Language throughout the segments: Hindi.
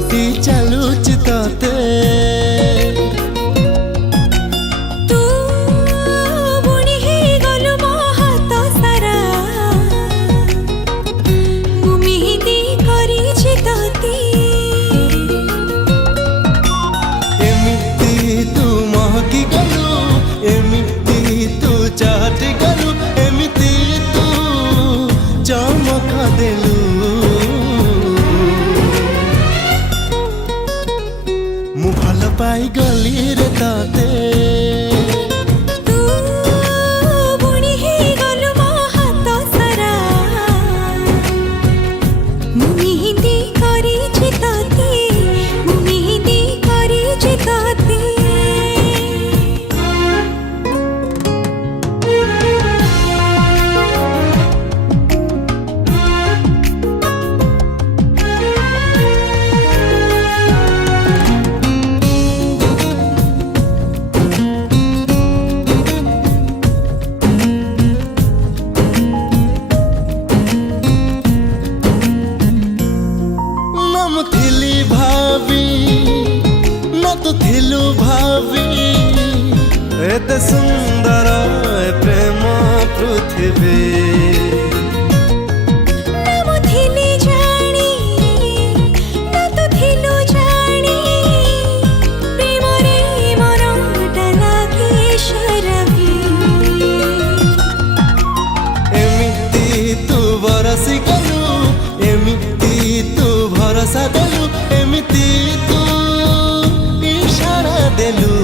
मुसाउटी चालुच तते चमका देलु मु भल पाई गली रे ताते थिली भाभी न तो थिलु भाभी एते सुंदर प्रेम पृथ्वी एमिति तू बरसी गलु एमिति तू भरोसा देलु एमिति तू इशारा देलु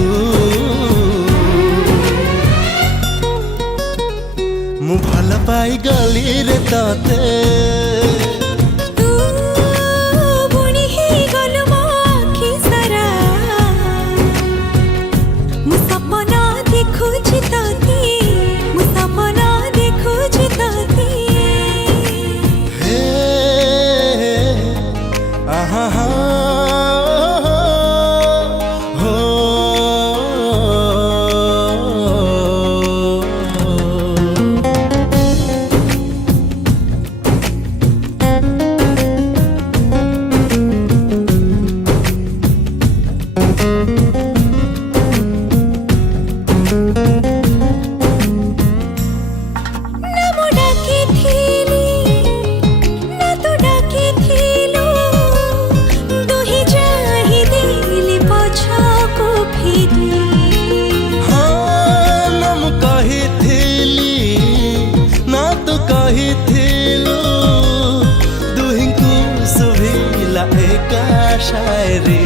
मु भल पाई गली रे ताते शायरी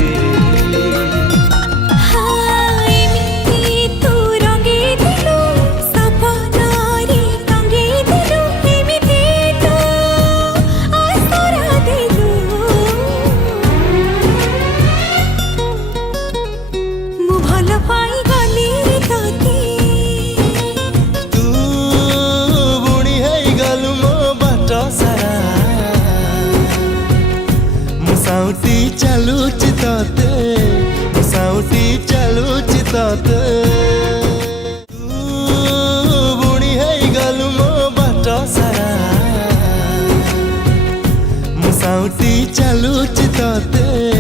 मुसाउटी चालुच तते मुसाउटी चालुच तते तू बुणी है गलु मो बाट सारा मुसाउटी चालुच तते।